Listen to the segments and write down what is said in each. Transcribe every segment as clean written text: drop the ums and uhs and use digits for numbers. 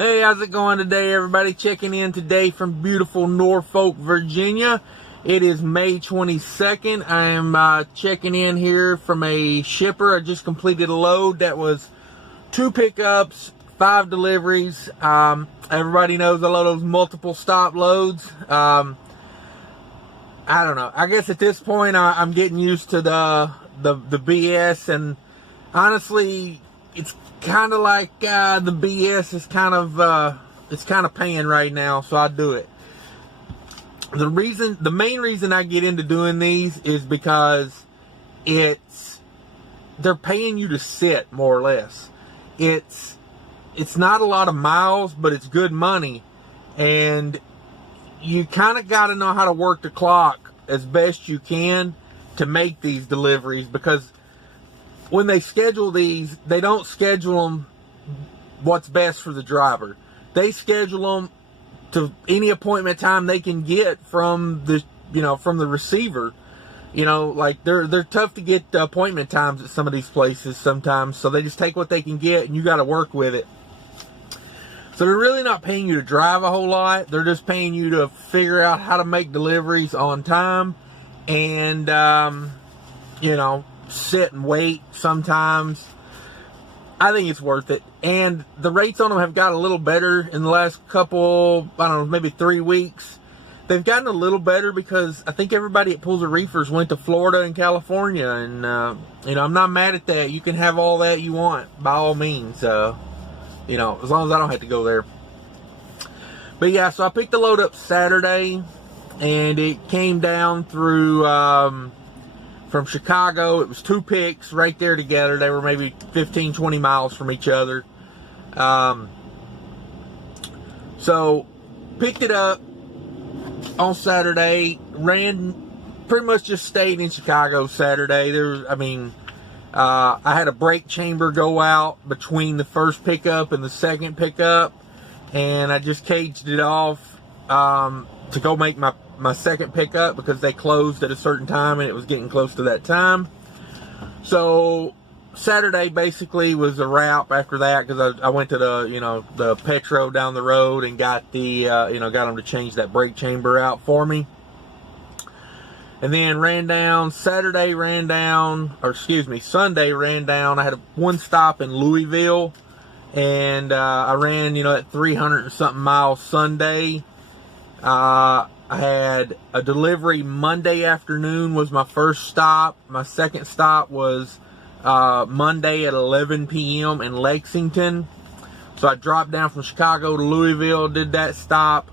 Hey, how's it going today, everybody? Checking in today from beautiful Norfolk, Virginia. It is May 22nd. I am checking in here from a shipper. I just completed a load that was 2 pickups, 5 deliveries. Everybody knows I love those multiple stop loads. I don't know. I guess at this point I'm getting used to the BS, and honestly, it's kind of like the BS is kind of paying right now, so I do it. The main reason I get into doing these is because they're paying you to sit, more or less. It's not a lot of miles, but it's good money, and you kind of got to know how to work the clock as best you can to make these deliveries, because when they schedule these, they don't schedule them what's best for the driver. They schedule them to any appointment time they can get from the receiver. Like they're tough to get appointment times at some of these places sometimes, so they just take what they can get, and you got to work with it. So they're really not paying you to drive a whole lot. They're just paying you to figure out how to make deliveries on time, and sit and wait sometimes. I think it's worth it. And the rates on them have got a little better in the last couple, I don't know, maybe 3 weeks. They've gotten a little better because I think everybody at Pulls of Reefers went to Florida and California, and I'm not mad at that. You can have all that you want, by all means, as long as I don't have to go there. But yeah, so I picked the load up Saturday, and it came down through from Chicago. It was 2 picks right there together. They were maybe 15, 20 miles from each other. So picked it up on Saturday, pretty much just stayed in Chicago Saturday. I had a brake chamber go out between the first pickup and the second pickup, and I just caged it off to go make my second pickup, because they closed at a certain time and it was getting close to that time. So Saturday basically was a wrap after that, because I went to the Petro down the road and got got them to change that brake chamber out for me. And then Sunday ran down. I had one stop in Louisville, and I ran at 300 and something miles Sunday. I had a delivery Monday afternoon was my first stop. My second stop was Monday at 11 p.m. in Lexington. So I dropped down from Chicago to Louisville, did that stop.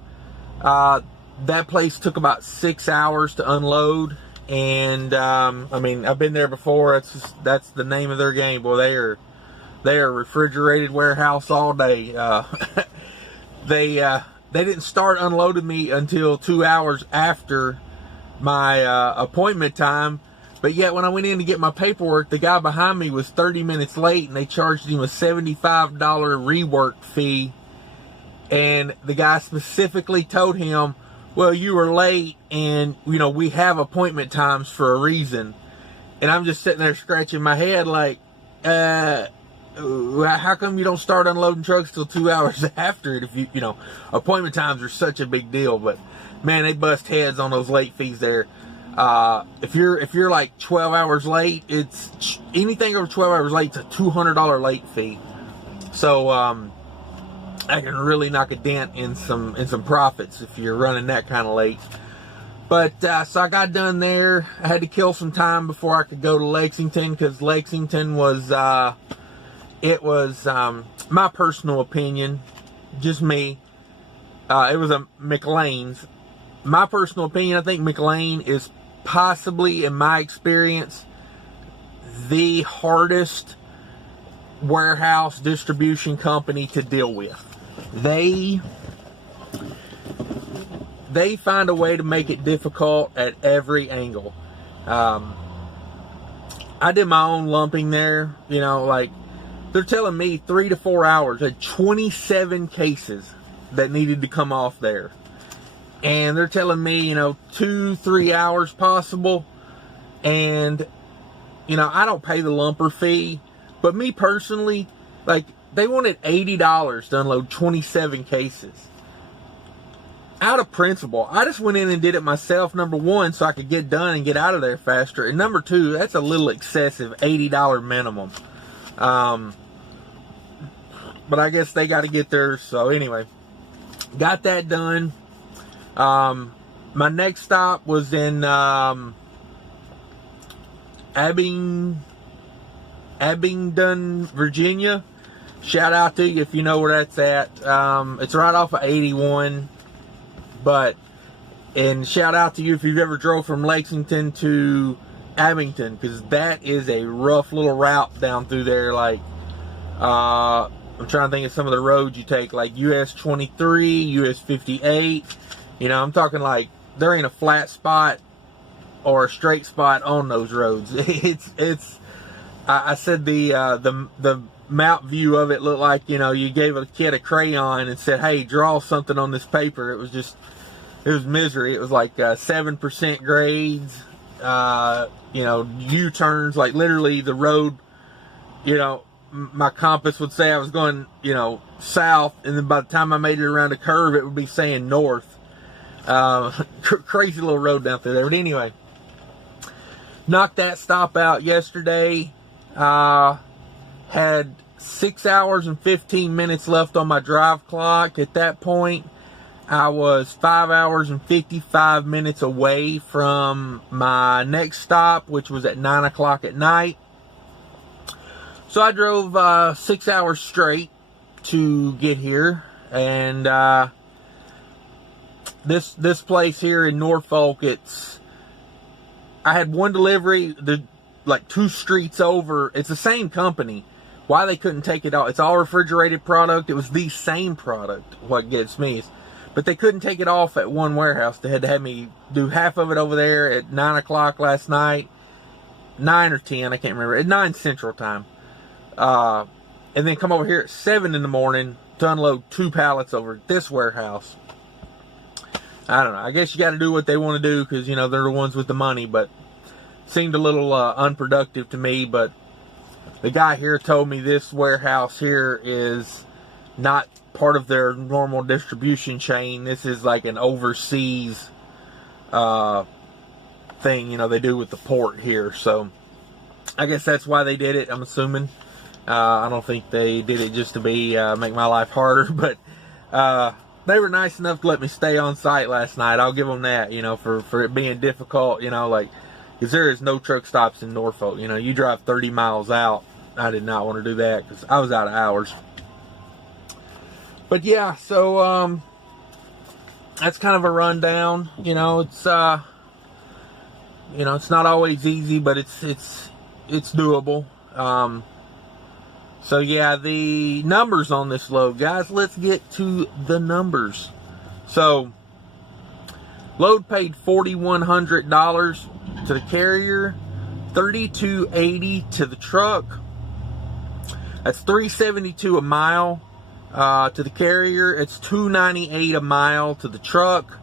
That place took about 6 hours to unload. And I've been there before. That's the name of their game. Boy, they are refrigerated warehouse all day. They didn't start unloading me until 2 hours after my appointment time. But yet when I went in to get my paperwork, the guy behind me was 30 minutes late, and they charged him a $75 rework fee. And the guy specifically told him, well, you were late, and we have appointment times for a reason. And I'm just sitting there scratching my head like, how come you don't start unloading trucks till 2 hours after it? If appointment times are such a big deal. But man, they bust heads on those late fees there. If you're like 12 hours late, it's anything over 12 hours late, it's a $200 late fee. So I can really knock a dent in some profits if you're running that kind of late. But so I got done there. I had to kill some time before I could go to Lexington, because Lexington was my personal opinion, just me. It was a McLean's. My personal opinion, I think McLean is possibly, in my experience, the hardest warehouse distribution company to deal with. They find a way to make it difficult at every angle. I did my own lumping there, they're telling me 3 to 4 hours. I had 27 cases that needed to come off there. And they're telling me, 2-3 hours possible. And, I don't pay the lumper fee. But me personally, Like, they wanted $80 to unload 27 cases. Out of principle, I just went in and did it myself, number one, so I could get done and get out of there faster. And number two, that's a little excessive, $80 minimum. But I guess they got to get theirs. So anyway, got that done. My next stop was in Abingdon, Virginia. Shout out to you if you know where that's at. It's right off of 81. And shout out to you if you've ever drove from Lexington to Abington, because that is a rough little route down through there. Like, I'm trying to think of some of the roads you take, like US 23, US 58. You know, I'm talking like there ain't a flat spot or a straight spot on those roads. I said the map view of it looked like, you know, you gave a kid a crayon and said, hey, draw something on this paper. It was misery. It was like 7% grades, you know, U-turns, like literally the road, you know, my compass would say I was going, you know, south, and then by the time I made it around a curve, it would be saying north. Crazy little road down through there. But anyway, knocked that stop out yesterday. Had 6 hours and 15 minutes left on my drive clock. At that point, I was 5 hours and 55 minutes away from my next stop, which was at 9 o'clock at night. So I drove 6 hours straight to get here. And this place here in Norfolk, I had one delivery, like 2 streets over. It's the same company. Why they couldn't take it off? It's all refrigerated product. It was the same product. What gets me is, but they couldn't take it off at one warehouse. They had to have me do half of it over there at 9 o'clock last night. 9 or 10, I can't remember. At 9 Central Time. And then come over here at 7 in the morning to unload 2 pallets over at this warehouse. I don't know. I guess you got to do what they want to do because, you know, they're the ones with the money. But seemed a little unproductive to me. But the guy here told me this warehouse here is not part of their normal distribution chain. This is like an overseas thing, you know, they do with the port here. So I guess that's why they did it, I'm assuming. I don't think they did it just to make my life harder, but they were nice enough to let me stay on site last night. I'll give them that, you know, for it being difficult, you know, like, because there is no truck stops in Norfolk. You know, you drive 30 miles out. I did not want to do that because I was out of hours. But yeah, so that's kind of a rundown. You know, it's not always easy, but it's doable. So yeah, the numbers on this load, guys. Let's get to the numbers. So load paid $4,100 to the carrier, $3,280 to the truck. That's $372 a mile. To the carrier, it's $298 a mile to the truck.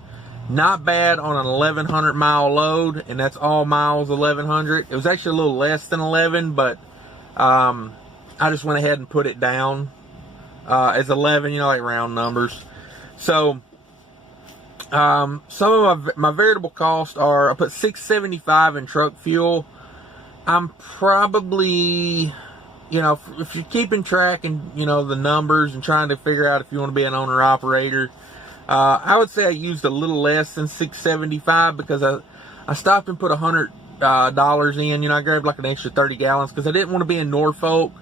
Not bad on an 1,100 mile load, and that's all miles 1,100. It was actually a little less than 11, but I just went ahead and put it down as 11, you know, like round numbers. So some of my variable costs are, I put $675 in truck fuel. I'm probably, you know, if you're keeping track and, you know, the numbers and trying to figure out if you want to be an owner-operator, I would say I used a little less than $675 because I stopped and put $100 in. You know, I grabbed like an extra 30 gallons because I didn't want to be in Norfolk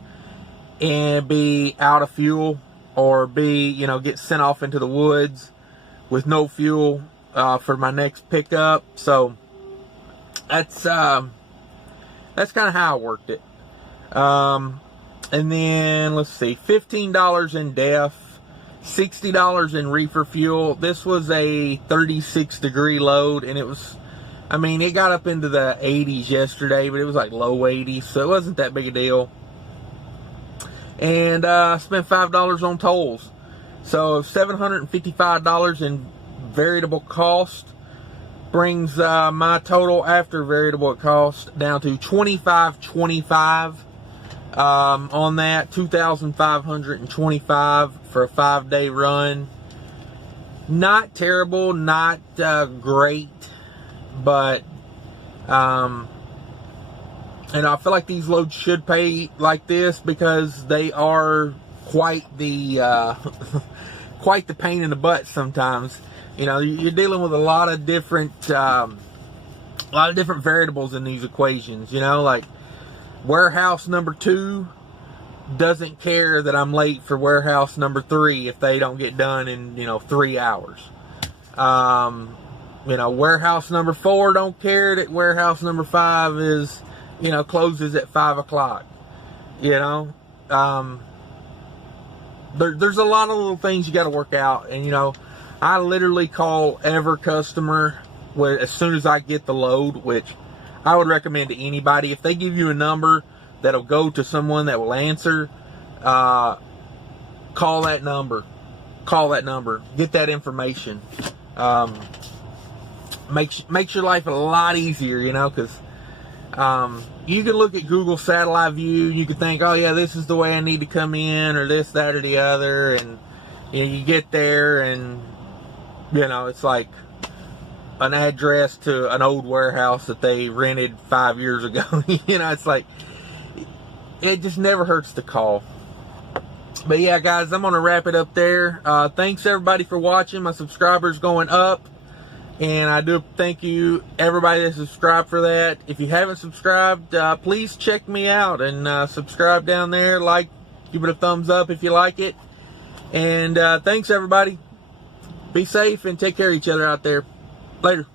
and be out of fuel or be, get sent off into the woods with no fuel for my next pickup. So that's kind of how I worked it. And then let's see, $15 in DEF, $60 in reefer fuel. This was a 36 degree load, and it was, it got up into the 80s yesterday, but it was like low 80s, so it wasn't that big a deal. And I spent $5 on tolls, so $755 in variable cost brings my total after variable cost down to $25.25. on that, 2,525 for a 5-day run. Not terrible, not great, but and I feel like these loads should pay like this because they are quite the quite the pain in the butt sometimes. You know, you're dealing with a lot of different variables in these equations. You know, like warehouse number 2 doesn't care that I'm late for warehouse number 3 if they don't get done in, 3 hours. Warehouse number 4 don't care that warehouse number 5 is, closes at 5 o'clock. There's a lot of little things you got to work out. And, I literally call every customer as soon as I get the load, which I would recommend to anybody. If they give you a number that'll go to someone that will answer, call that number. Get that information. Makes your life a lot easier, because you can look at Google satellite view and you can think, oh yeah, this is the way I need to come in, or this, that, or the other, and you get there and it's like an address to an old warehouse that they rented 5 years ago. It's like, it just never hurts to call. But yeah, guys, I'm going to wrap it up there. Thanks everybody for watching. My subscribers going up, and I do thank you everybody that subscribed for that. If you haven't subscribed, please check me out and subscribe down there. Give it a thumbs up if you like it. And thanks everybody. Be safe and take care of each other out there. Later.